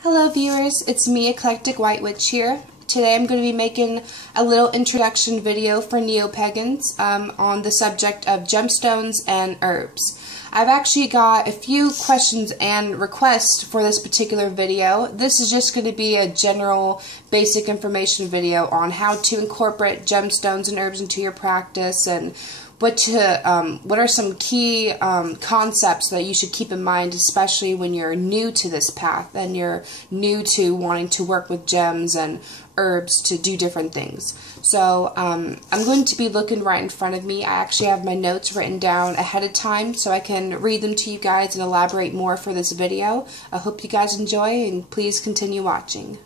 Hello viewers, it's me, Eclectic White Witch here. Today I'm going to be making a little introduction video for neopagans on the subject of gemstones and herbs. I've actually got a few questions and requests for this particular video. This is just going to be a general basic information video on how to incorporate gemstones and herbs into your practice and what are some key concepts that you should keep in mind, especially when you're new to this path and you're new to wanting to work with gems and herbs to do different things. So I'm going to be looking right in front of me. I actually have my notes written down ahead of time so I can read them to you guys and elaborate more for this video. I hope you guys enjoy and please continue watching.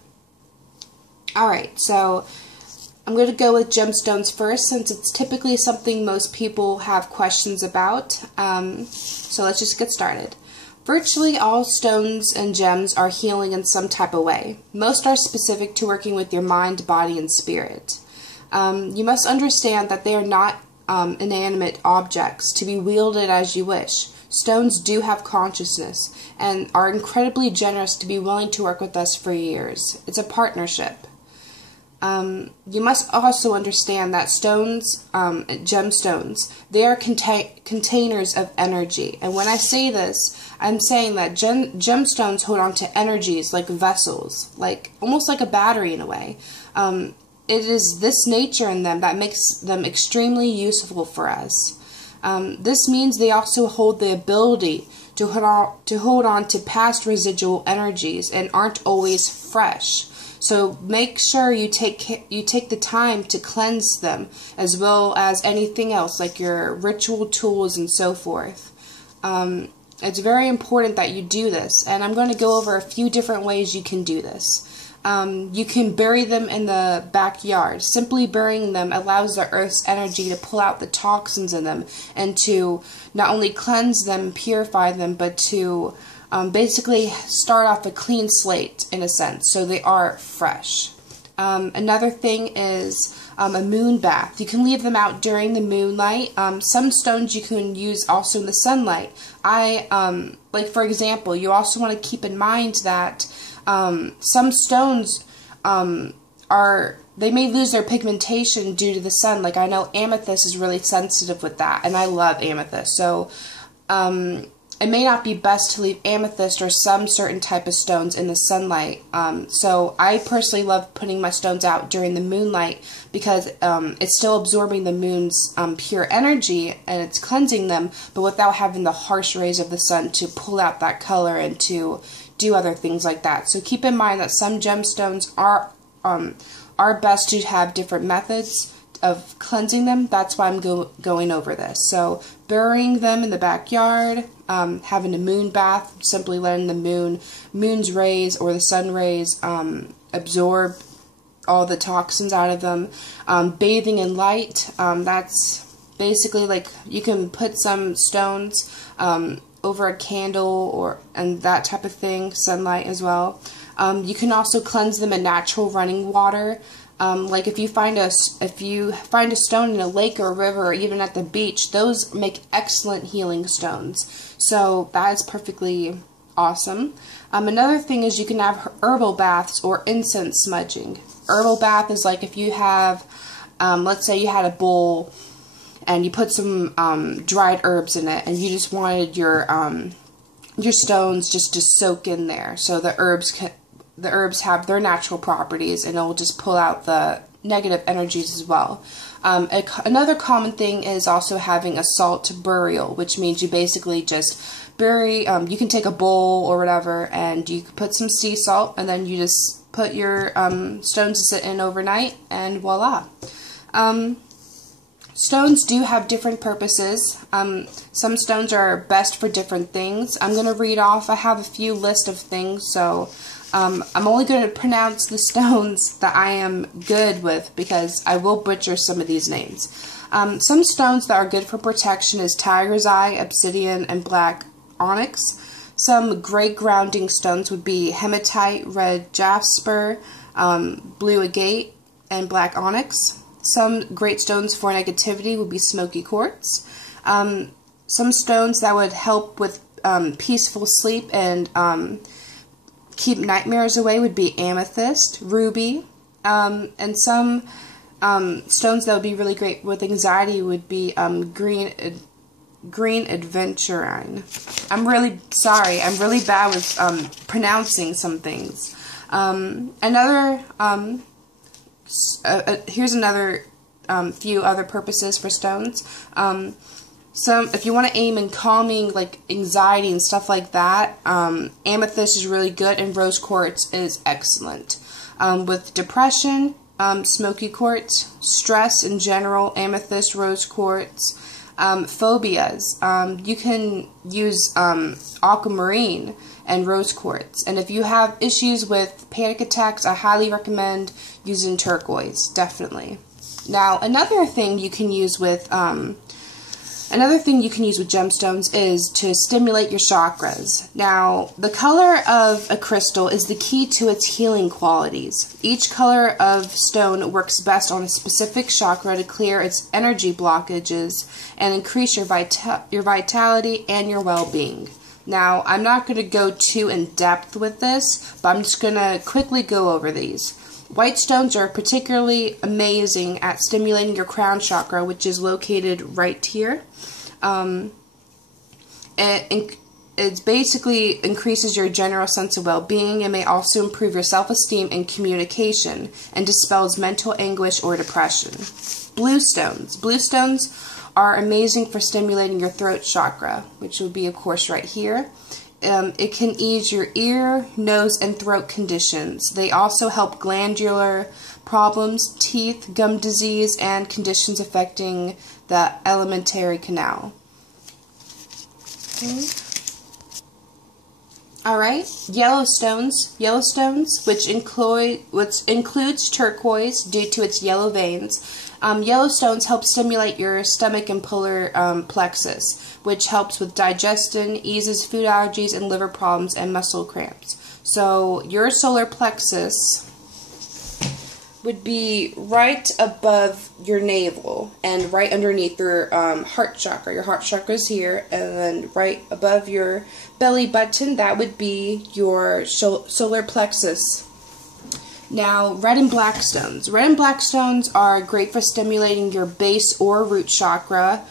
Alright, so I'm going to go with gemstones first since it's typically something most people have questions about. So let's just get started. Virtually all stones and gems are healing in some type of way. Most are specific to working with your mind, body, and spirit. You must understand that they are not inanimate objects to be wielded as you wish. Stones do have consciousness and are incredibly generous to be willing to work with us for years. It's a partnership. You must also understand that stones, gemstones, they are containers of energy. And when I say this, I'm saying that gemstones hold on to energies like vessels, like almost like a battery in a way. It is this nature in them that makes them extremely useful for us. This means they also hold the ability to hold on to past residual energies and aren't always fresh. So make sure you take the time to cleanse them, as well as anything else like your ritual tools and so forth. It's very important that you do this, and I'm going to go over a few different ways you can do this. You can bury them in the backyard. Simply burying them allows the earth's energy to pull out the toxins in them and to not only cleanse them, purify them, but to basically start off a clean slate in a sense, so they are fresh. Another thing is a moon bath. You can leave them out during the moonlight. Some stones you can use also in the sunlight. Like for example, you also want to keep in mind that some stones they may lose their pigmentation due to the sun. Like I know amethyst is really sensitive with that, and I love amethyst. So it may not be best to leave amethyst or some certain type of stones in the sunlight. So I personally love putting my stones out during the moonlight because it's still absorbing the moon's pure energy and it's cleansing them, but without having the harsh rays of the sun to pull out that color and to do other things like that. So keep in mind that some gemstones are best to have different methods of cleansing them. That's why I'm going over this. So burying them in the backyard, having a moon bath, simply letting the moon's rays or the sun rays absorb all the toxins out of them. Bathing in light, that's basically like you can put some stones over a candle and that type of thing, sunlight as well. You can also cleanse them in natural running water. Like if you find a stone in a lake or a river or even at the beach, those make excellent healing stones. So that is perfectly awesome. Another thing is you can have herbal baths or incense smudging. Herbal bath is like if you have, let's say you had a bowl and you put some dried herbs in it and you just wanted your stones just to soak in there. So the herbs have their natural properties and it'll just pull out the negative energies as well. Another common thing is also having a salt burial, which means you basically just bury, you can take a bowl or whatever and you can put some sea salt and then you just put your stones to sit in overnight and voila. Stones do have different purposes. Some stones are best for different things. I'm going to read off, I have a few list of things, so I'm only going to pronounce the stones that I am good with because I will butcher some of these names. Some stones that are good for protection is tiger's eye, obsidian, and black onyx. Some great grounding stones would be hematite, red jasper, blue agate, and black onyx. Some great stones for negativity would be smoky quartz. Some stones that would help with peaceful sleep and keep nightmares away would be amethyst, ruby, and some stones that would be really great with anxiety would be green adventurine. I'm really sorry. I'm really bad with pronouncing some things. Here's another few other purposes for stones. If you want to aim in calming, like anxiety and stuff like that, amethyst is really good, and rose quartz is excellent. With depression, smoky quartz, stress in general, amethyst, rose quartz. Phobias, you can use aquamarine and rose quartz. And if you have issues with panic attacks, I highly recommend using turquoise, definitely. Now, another thing you can use with gemstones is to stimulate your chakras. Now, the color of a crystal is the key to its healing qualities. Each color of stone works best on a specific chakra to clear its energy blockages and increase your vitality and your well-being. Now, I'm not going to go too in-depth with this, but I'm just going to quickly go over these. White stones are particularly amazing at stimulating your crown chakra, which is located right here. It basically increases your general sense of well-being. It may also improve your self-esteem and communication, and dispels mental anguish or depression. Blue stones. Blue stones are amazing for stimulating your throat chakra, which would be, of course, right here. It can ease your ear, nose, and throat conditions. They also help glandular problems, teeth, gum disease, and conditions affecting the alimentary canal. Okay. Alright, yellow stones, which includes turquoise due to its yellow veins. Yellow stones help stimulate your stomach and polar plexus, which helps with digestion, eases food allergies and liver problems, and muscle cramps. So your solar plexus would be right above your navel and right underneath your heart chakra. Your heart chakra is here, and then right above your belly button, that would be your solar plexus. Now, red and black stones. Red and black stones are great for stimulating your base or root chakra.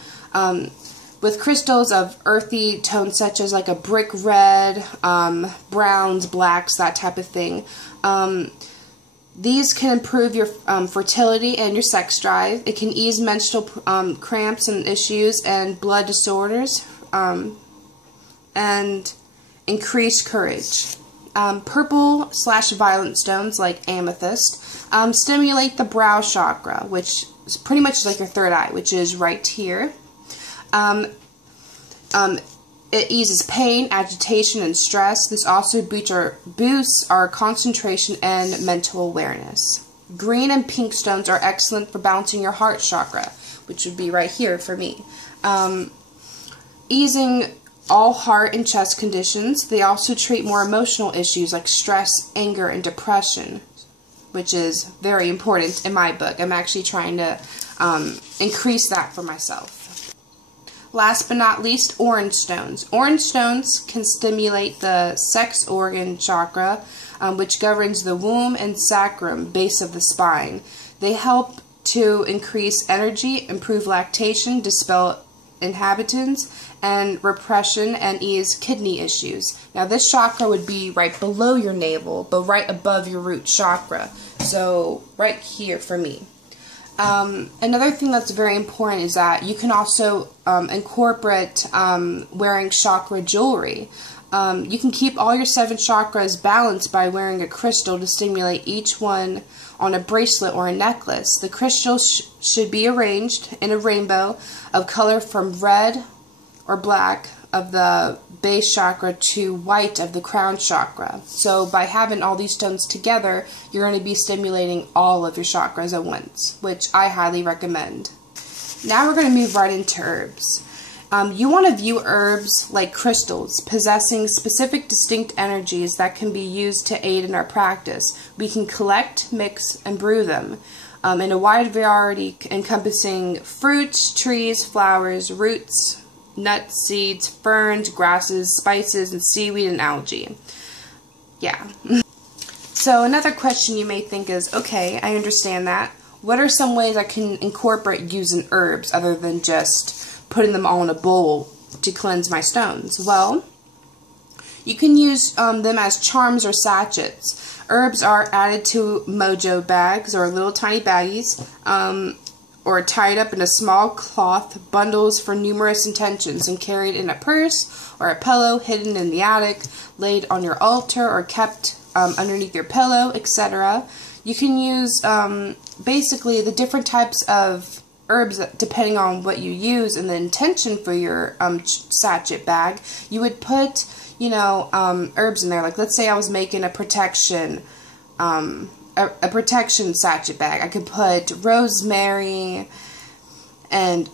With crystals of earthy tones such as like a brick red, browns, blacks, that type of thing. These can improve your fertility and your sex drive. It can ease menstrual cramps and issues and blood disorders, and increase courage. Purple/violet stones like amethyst stimulate the brow chakra, which is pretty much like your third eye, which is right here. It eases pain, agitation, and stress. This also boosts our concentration and mental awareness. Green and pink stones are excellent for balancing your heart chakra, which would be right here for me. Easing all heart and chest conditions. They also treat more emotional issues like stress, anger, and depression, which is very important in my book. I'm actually trying to increase that for myself. Last but not least, orange stones. Orange stones can stimulate the sex organ chakra, which governs the womb and sacrum, base of the spine. They help to increase energy, improve lactation, dispel inhabitants and repression, and ease kidney issues. Now, this chakra would be right below your navel, but right above your root chakra. So, right here for me. Another thing that's very important is that you can also incorporate wearing chakra jewelry. You can keep all your 7 chakras balanced by wearing a crystal to stimulate each one on a bracelet or a necklace. The crystals should be arranged in a rainbow of color from red or black of the base chakra to white of the crown chakra. So by having all these stones together, you're going to be stimulating all of your chakras at once, which I highly recommend. Now we're going to move right into herbs. You want to view herbs like crystals, possessing specific distinct energies that can be used to aid in our practice. We can collect, mix, and brew them in a wide variety encompassing fruits, trees, flowers, roots, nuts, seeds, ferns, grasses, spices, and seaweed and algae. yeah. So another question you may think is, okay, I understand that. What are some ways I can incorporate using herbs other than just putting them all in a bowl to cleanse my stones? Well, you can use them as charms or sachets. Herbs are added to mojo bags or little tiny baggies, or tied up in a small cloth bundles for numerous intentions and carried in a purse or a pillow, hidden in the attic, laid on your altar, or kept underneath your pillow, etc. You can use basically the different types of herbs depending on what you use and the intention for your sachet bag. You would put, you know, herbs in there. Like, let's say I was making a protection sachet bag. I could put rosemary and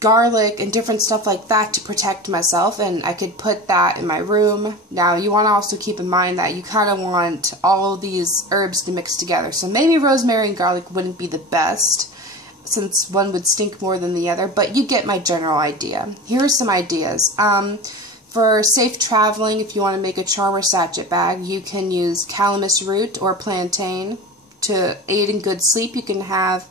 garlic and different stuff like that to protect myself, and I could put that in my room. Now, you want to also keep in mind that you kind of want all these herbs to mix together. So maybe rosemary and garlic wouldn't be the best, since one would stink more than the other, but you get my general idea. Here are some ideas. For safe traveling, if you want to make a charm or sachet bag, you can use calamus root or plantain. To aid in good sleep, you can have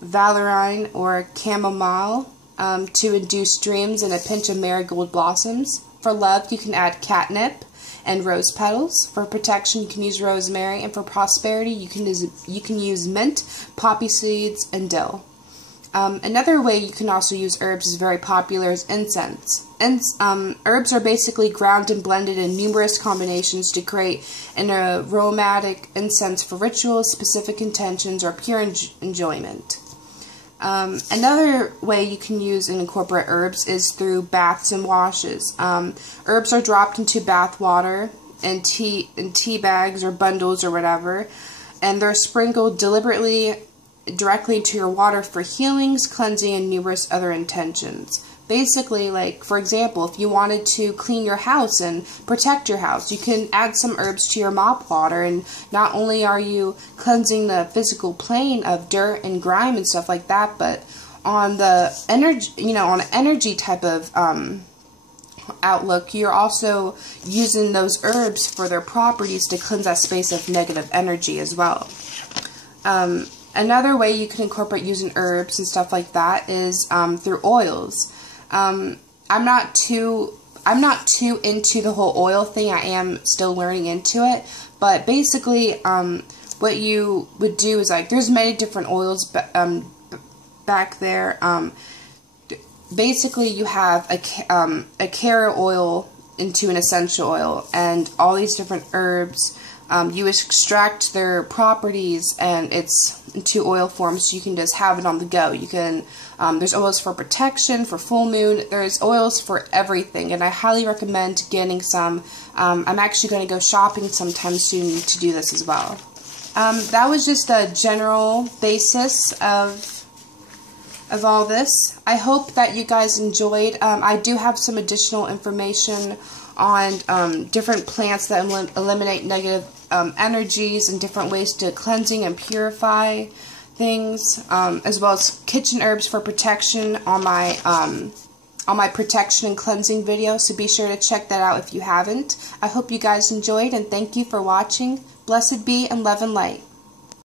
valerian or chamomile to induce dreams, and a pinch of marigold blossoms. For love, you can add catnip and rose petals. For protection, you can use rosemary, and for prosperity, you can use mint, poppy seeds, and dill. Another way you can also use herbs is very popular is incense. Herbs are basically ground and blended in numerous combinations to create an aromatic incense for rituals, specific intentions, or pure enjoyment. Another way you can use and incorporate herbs is through baths and washes. Herbs are dropped into bath water and tea bags or bundles or whatever, and they're sprinkled directly into your water for healings, cleansing, and numerous other intentions. Basically, like, for example, if you wanted to clean your house and protect your house, you can add some herbs to your mop water, and not only are you cleansing the physical plane of dirt and grime and stuff like that, but on the energy, on an energy type of outlook, you're also using those herbs for their properties to cleanse that space of negative energy as well. Another way you can incorporate using herbs and stuff like that is through oils. I'm not too into the whole oil thing. I am still learning into it, but basically, what you would do is, like, there's many different oils back there. Basically, you have a carrot oil into an essential oil, and all these different herbs. You extract their properties, and it's into oil form, so you can just have it on the go. You can, there's oils for protection, for full moon, there's oils for everything, and I highly recommend getting some. I'm actually going to go shopping sometime soon to do this as well. That was just a general basis of all this. I hope that you guys enjoyed. I do have some additional information on different plants that eliminate negative energies and different ways to cleansing and purify things, as well as kitchen herbs for protection on my protection and cleansing video, so be sure to check that out if you haven't. I hope you guys enjoyed, and thank you for watching. Blessed be and love and light.